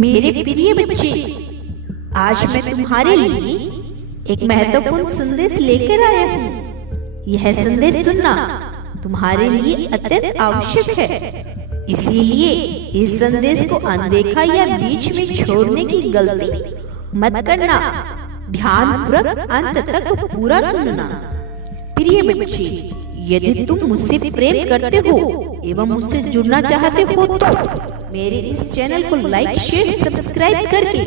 मेरे प्रिय बच्चे, आज मैं तुम्हारे लिए एक महत्वपूर्ण संदेश लेकर आया हूँ। यह संदेश सुनना तुम्हारे लिए अत्यंत आवश्यक है। इसीलिए इस संदेश को अनदेखा या बीच में छोड़ने की गलती मत करना। ध्यानपूर्वक अंत तक पूरा सुनना। प्रिय बच्चे, यदि तुम मुझसे प्रेम करते हो एवं मुझसे जुड़ना चाहते हो तो मेरे इस चैनल को लाइक, शेयर, सब्सक्राइब करके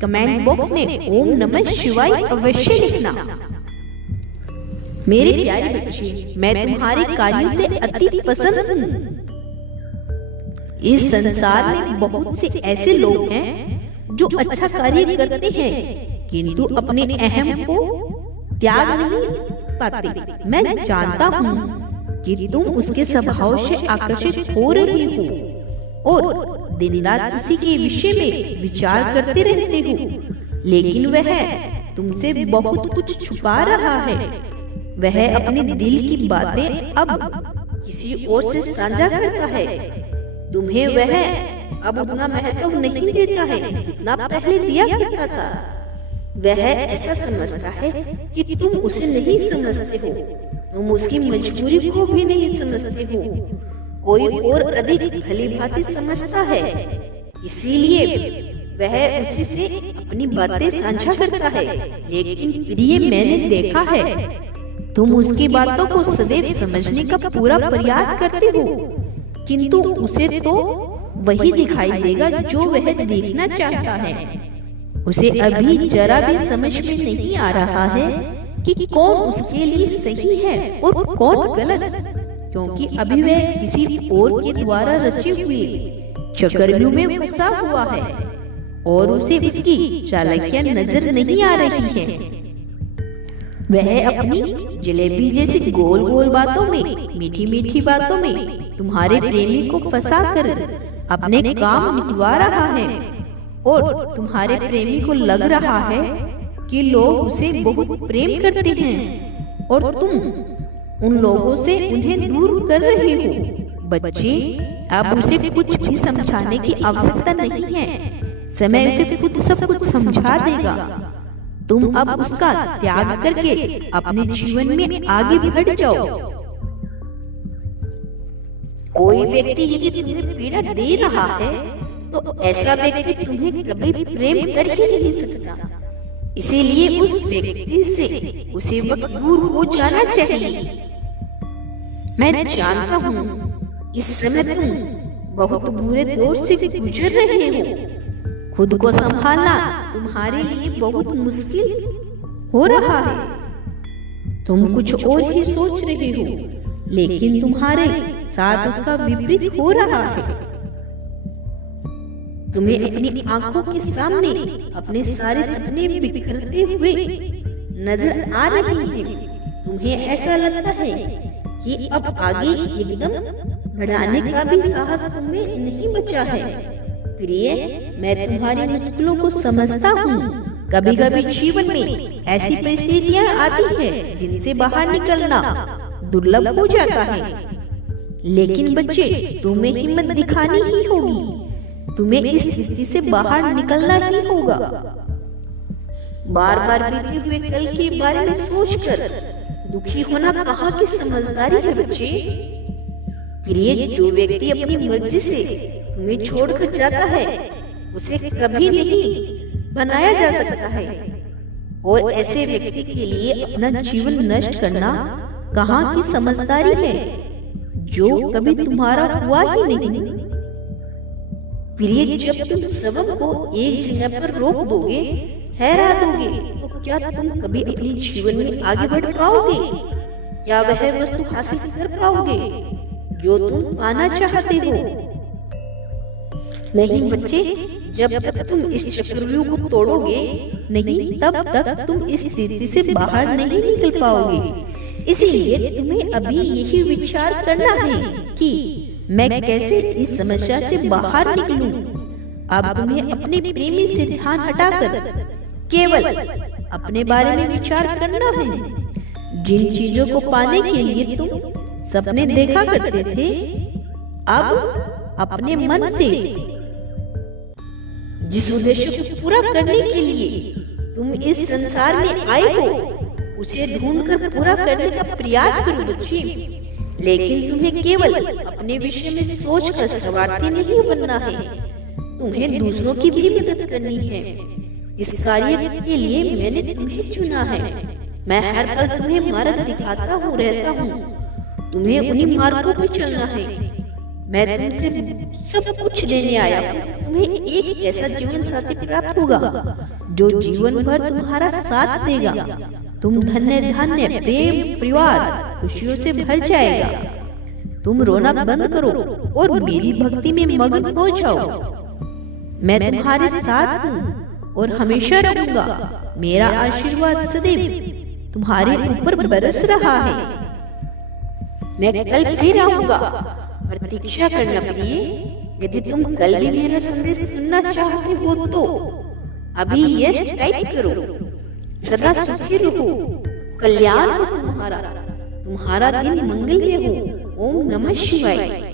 कमेंट बॉक्स में ओम नमः शिवाय अवश्य लिखना। मेरे प्यारे बच्चे, मैं तुम्हारे कार्यों से अति पसंद हूँ। इस संसार में बहुत से ऐसे लोग हैं जो अच्छा कार्य करते हैं किंतु अपने अहम को त्याग नहीं पाते। मैं जानता हूँ कि तुम उसके स्वभाव से आकर्षित हो रही हो और दिन रात उसी के विषय में विचार करते रहते हो, लेकिन वह तुमसे बहुत कुछ छुपा रहा है। वह अपने दिल की बातें अब किसी और से साझा करता है। तुम्हें वह अब उतना महत्व नहीं देता है जितना पहले दिया करता था। वह ऐसा समझता है कि तुम उसे नहीं समझते हो, तुम उसकी मजबूरी को भी नहीं समझते हो। कोई और अधिक भली भांति समझता है, इसीलिए वह उसी से अपनी बातें साझा करता है। लेकिन प्रिय, मैंने देखा है तुम उसकी बातों को सदैव समझने का पूरा प्रयास करते हो, किंतु उसे तो वही दिखाई देगा जो वह देखना चाहता है। उसे अभी जरा भी समझ में नहीं आ रहा है कि कौन उसके लिए सही है और कौन गलत, क्योंकि अभी वह किसी और के द्वारा रचे हुए चक्रव्यूह में फंसा हुआ है और उसे उसकी चालाकियां नजर नहीं आ रही है। वह अपनी जलेबी जैसी गोल गोल बातों में, मीठी मीठी बातों में तुम्हारे प्रेमी को फंसा कर अपने काम निभवा रहा है और तुम्हारे प्रेमी को लग रहा है कि लोग उसे बहुत प्रेम करते हैं और तुम उन लोगों से उन्हें दूर कर रहे हो। बच्चे, अब उसे कुछ भी समझाने की आवश्यकता नहीं है। समय उसे खुद सब कुछ समझा देगा। तुम अब उसका त्याग करके अपने जीवन में आगे बढ़ जाओ। कोई व्यक्ति यदि तुम्हें पीड़ा दे रहा है तो ऐसा व्यक्ति तुम्हें कभी प्रेम कर ही नहीं सकता। इसीलिए उस व्यक्ति से उसी वक्त दूर हो जाना चाहिए। मैं जानता हूँ इस समय तुम बहुत बुरे दौर से गुजर रहे हो। खुद को संभालना तुम्हारे लिए बहुत मुश्किल हो रहा है। तुम कुछ और ही सोच रहे हो, लेकिन तुम्हारे साथ उसका विपरीत हो रहा है। तुम्हें अपनी आंखों के सामने अपने सारे सपने बिखरते हुए नजर आ रहे हैं। तुम्हें ऐसा लगता है कि अब आगे एकदम बढ़ाने का भी साहस तुम्हें नहीं बचा है। प्रिय, मैं तुम्हारी मुश्किलों को समझता हूँ। कभी कभी जीवन में ऐसी परिस्थितियाँ आती हैं जिनसे बाहर निकलना दुर्लभ हो जाता है, लेकिन बच्चे, तुम्हें हिम्मत दिखानी ही होगी। तुम्हें इस स्थिति से बाहर निकलना ही होगा। बार बार बीते हुए कल के बारे में सोचकर दुखी होना कहाँ की समझदारी है बच्चे। प्रिय, जो व्यक्ति अपनी मर्जी से तुम्हें छोड़कर जाता है उसे कभी नहीं बनाया जा सकता है, और ऐसे व्यक्ति के लिए अपना जीवन नष्ट करना कहाँ की समझदारी है जो कभी तुम्हारा हुआ ही नहीं। प्रिय, जब तुम सबब को एक जगह पर रोक दोगे, ठहरा दोगे, तो क्या तुम कभी अपने जीवन में आगे बढ़ पाओगे? क्या वह वस्तु हासिल कर पाओगे जो तुम पाना चाहते हो? नहीं बच्चे, जब तक तुम इस चक्रव्यूह को तोड़ोगे नहीं, तब तक तुम इस स्थिति से बाहर नहीं निकल पाओगे। इसीलिए तुम्हें अभी यही विचार करना है कि मैं कैसे इस समस्या से बाहर निकलूं। अब तुम्हें अपने प्रेमी से ध्यान हटाकर केवल अपने बारे में विचार करना है। जिन चीजों को पाने के लिए तुम सपने देखा करते थे, अब अपने मन से जिस उद्देश्य को पूरा करने के लिए तुम इस संसार में आए हो, उसे ढूंढकर पूरा करने का प्रयास करो बच्ची। लेकिन तुम्हें केवल अपने विषय में सोचकर स्वार्थी नहीं बनना है, तुम्हें दूसरों की भी मदद करनी है। इस कार्य के लिए मैंने तुम्हें चुना है। मैं हर पल तुम्हें मार्ग दिखाता हूँ रहता हूँ, तुम्हें उन्हीं मार्गों पर चलना है। मैं तुमसे सब कुछ लेने आया हूँ। तुम्हें एक ऐसा जीवन साथी प्राप्त होगा जो जीवन भर तुम्हारा साथ देगा। तुम धन्य धान्य प्रेम परिवार खुशियों से भर जाएगा। तुम रोना बंद करो और मेरी भक्ति में मगन हो जाओ। मैं तुम्हारे साथ हूँ और हमेशा रहूंगा। मेरा आशीर्वाद सदैव तुम्हारे ऊपर बरस रहा है। मैं कल फिर आऊंगा, प्रतीक्षा करना प्रिय। यदि तुम कल भी मेरा संदेश सुनना चाहते हो तो अभी यस टाइप करो। सदा सुखी रहो, कल्याण हो तुम्हारा दिन मंगलमय हो। ओम नमः शिवाय।